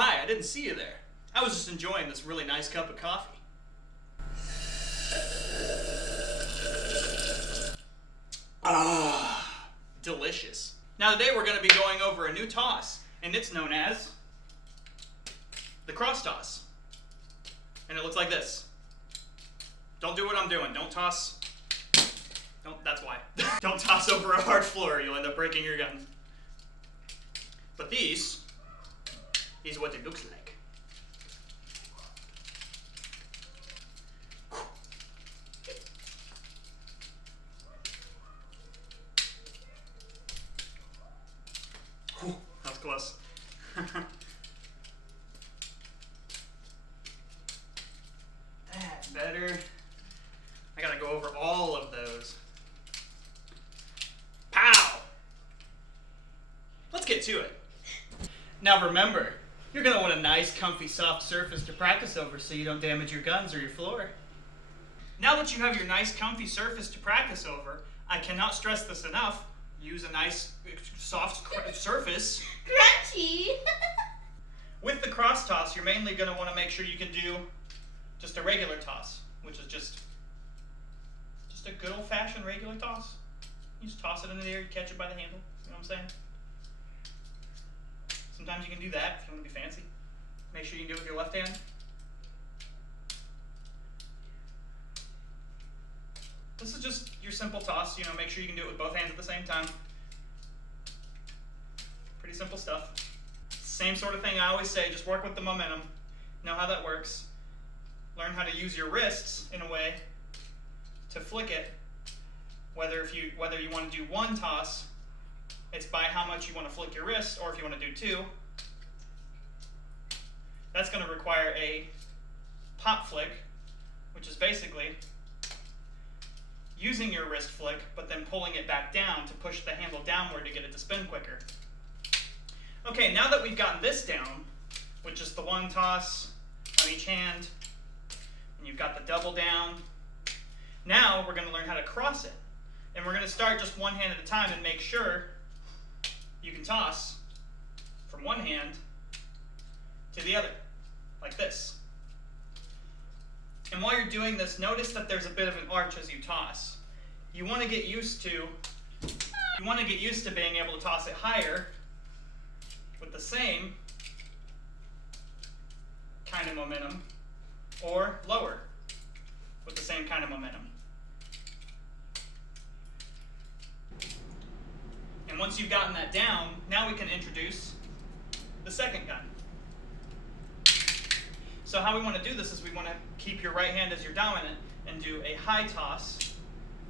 hi, I didn't see you there. I was just enjoying this really nice cup of coffee. Ah, delicious. Now today we're going to be going over a new toss, and it's known as the cross toss. And it looks like this. Don't do what I'm doing. Don't toss. That's why. Don't toss over a hard floor. You'll end up breaking your gun. But these is what it looks like. Whew, that was close. That's better. I gotta go over all of those. Pow! Let's get to it. Now remember, you're gonna want a nice, comfy, soft surface to practice over so you don't damage your guns or your floor. Now that you have your nice, comfy surface to practice over, I cannot stress this enough. Use a nice, soft surface. Crunchy! With the cross toss, you're mainly gonna want to make sure you can do just a regular toss, which is just a good old-fashioned regular toss. You just toss it into the air, you catch it by the handle. You know what I'm saying? Sometimes you can do that if you want to be fancy. Make sure you can do it with your left hand. This is just your simple toss. You know, make sure you can do it with both hands at the same time. Pretty simple stuff. Same sort of thing I always say, just work with the momentum. Know how that works. Learn how to use your wrists in a way to flick it. Whether you want to do one toss, it's by how much you want to flick your wrist, or if you want to do two. That's going to require a pop flick, which is basically using your wrist flick, but then pulling it back down to push the handle downward to get it to spin quicker. Okay, now that we've gotten this down, with just the one toss on each hand, and you've got the double down, now we're going to learn how to cross it. And we're going to start just one hand at a time and make sure you can toss from one hand to the other, like this. And while you're doing this, notice that there's a bit of an arch as you toss. You want to get used to being able to toss it higher with the same kind of momentum, or lower with the same kind of momentum. And once you've gotten that down, now we can introduce the second gun. So how we want to do this is we want to keep your right hand as your dominant and do a high toss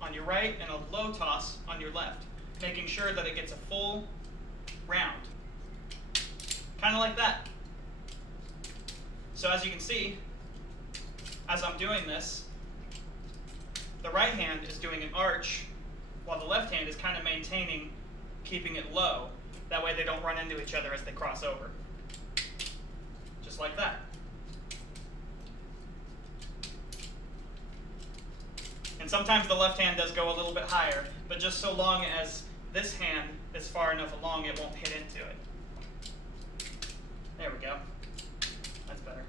on your right and a low toss on your left, making sure that it gets a full round. Kind of like that. So as you can see, as I'm doing this, the right hand is doing an arch while the left hand is kind of maintaining, keeping it low. That way they don't run into each other as they cross over. Just like that. And sometimes the left hand does go a little bit higher, but just so long as this hand is far enough along, it won't hit into it. There we go. That's better.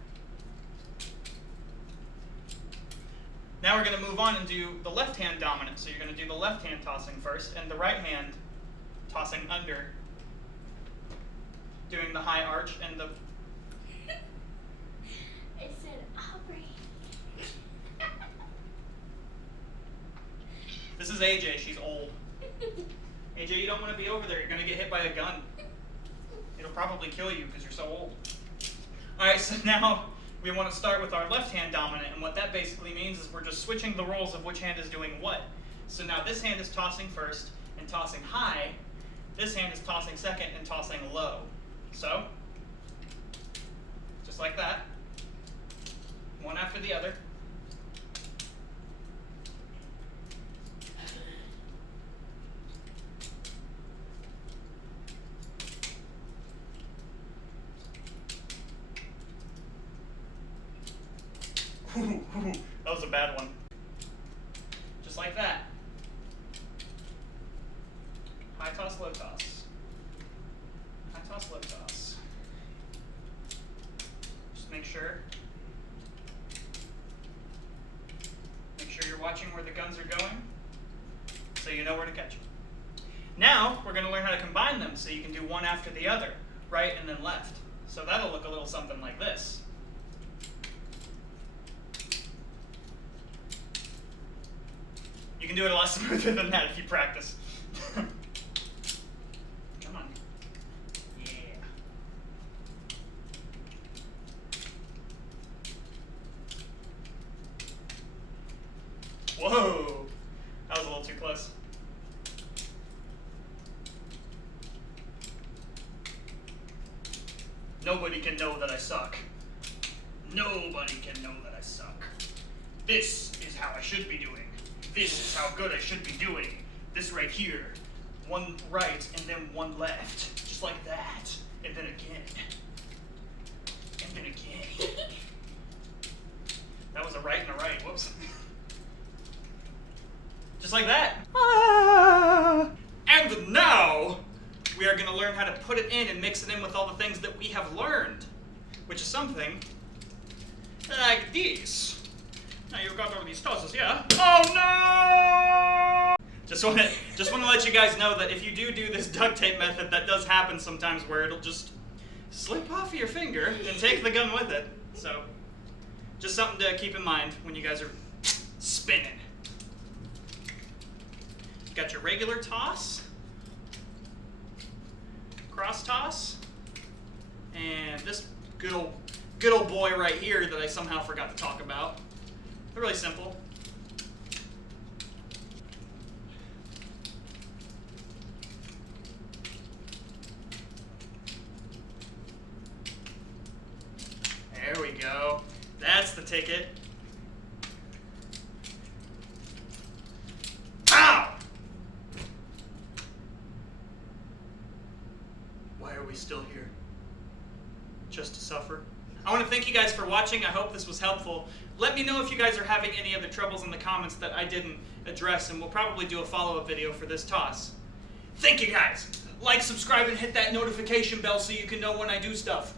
Now we're going to move on and do the left hand dominant. So you're going to do the left hand tossing first, and the right hand tossing under, doing the high arch and the... It said Aubrey. This is AJ, she's old. AJ, you don't want to be over there, you're going to get hit by a gun. It'll probably kill you because you're so old. Alright, so now we want to start with our left hand dominant, and what that basically means is we're just switching the roles of which hand is doing what. So now this hand is tossing first and tossing high, this hand is tossing second and tossing low. So, just like that, one after the other. That was a bad one. Just like that. High toss, low toss. High toss, low toss. Just make sure. Make sure you're watching where the guns are going, so you know where to catch them. Now, we're going to learn how to combine them so you can do one after the other, right and then left. So that'll look a little something like this. You can do it a lot smoother than that if you practice. Come on. Yeah. Whoa! That was a little too close. Nobody can know that I suck. Nobody can know that I suck. This is how I should be doing. This is how good I should be doing. This right here. One right and then one left. Just like that. And then again. And then again. That was a right and a right. Whoops. Just like that. Ah! And now, we are going to learn how to put it in and mix it in with all the things that we have learned. Which is something like this. Now you've got all these tosses, yeah? Oh no! Just want to let you guys know that if you do this duct tape method, that does happen sometimes where it'll just slip off of your finger and take the gun with it. So, just something to keep in mind when you guys are spinning. You got your regular toss, cross toss, and this good old boy right here that I somehow forgot to talk about. They're really simple. There we go. That's the ticket. Ow! Why are we still here? Just to suffer? I want to thank you guys for watching. I hope this was helpful. Let me know if you guys are having any other troubles in the comments that I didn't address, and we'll probably do a follow-up video for this toss. Thank you guys. Like, subscribe, and hit that notification bell so you can know when I do stuff.